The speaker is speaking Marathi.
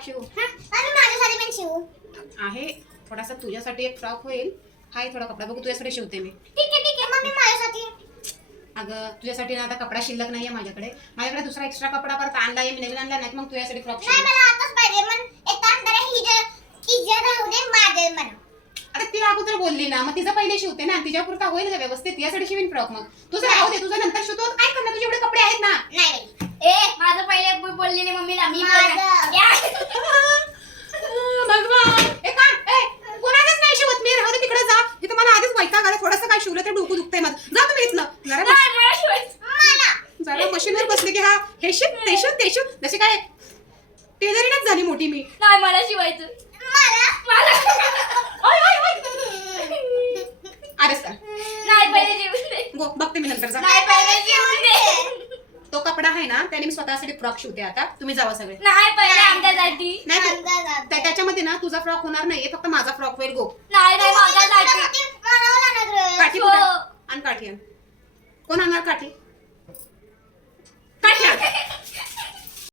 फ्रॉक शिवू माझ्यासाठी पण शिवू आहे. थोडासा तुझ्यासाठी एक फ्रॉक होईल. हाय थोडा कपडा बघू तुझ्यासाठी शिवते मी. ठीक आहे मम्मी माझ्यासाठी. अगं तुझ्यासाठी ना आता कपडा शिल्लक नाहीये माझ्याकडे दुसरा एक्स्ट्रा कपडा परत आणलाय मी, नवीन आणला नाही. मग तुझ्यासाठी फ्रॉक नाही शिवू. मला आताच पाहिजे. मग एक काम करा, हिजा राहू दे माझे म्हणा. अरे ती अगोदर बोलली ना, मग तिचं पहिले शिवते ना. तिच्या पुरता होईल का व्यवस्थित? यासाठी शिवीन फ्रॉक. मग तुझं राहू दे, तुझं नंतर शिवतो. काय करणार? तुझे एवढे कपडे आहेत ना. नाही माझं पहिले बोललेली मम्मीला मी भगवान ए का ए कोणालाच नाही शिवत मी. राहू दे तिकडे जा. इथं मला आधीच वैताग आला. थोडंसं काय शिवलं तर डोकं दुखतंय माझं. जा तुम्ही इथनं. जरा मशीनवर बसले की हा हे शिव ते शिव ते शिव. जशी काय टेलरीनच झाली मोठी मी. नाही मला शिवायचं. ओय ओय ओय अरे सर नाही पहिले शिवून दे. गो बघते मी नंतर. जा. नाही पहिले शिवून दे. तो कपडा आहे ना त्याने मी स्वतःसाठी फ्रॉक शिवते. आता तुम्ही जावा सगळे. नाही पहिले आमच्यासाठी. नाही त्याच्यामध्ये ना तुझा फ्रॉक होणार नाही, फक्त माझा फ्रॉक होईल. गो नाही माझ्यासाठी. काठी कुठं? आण काठी आण. कोण आणणार काठी?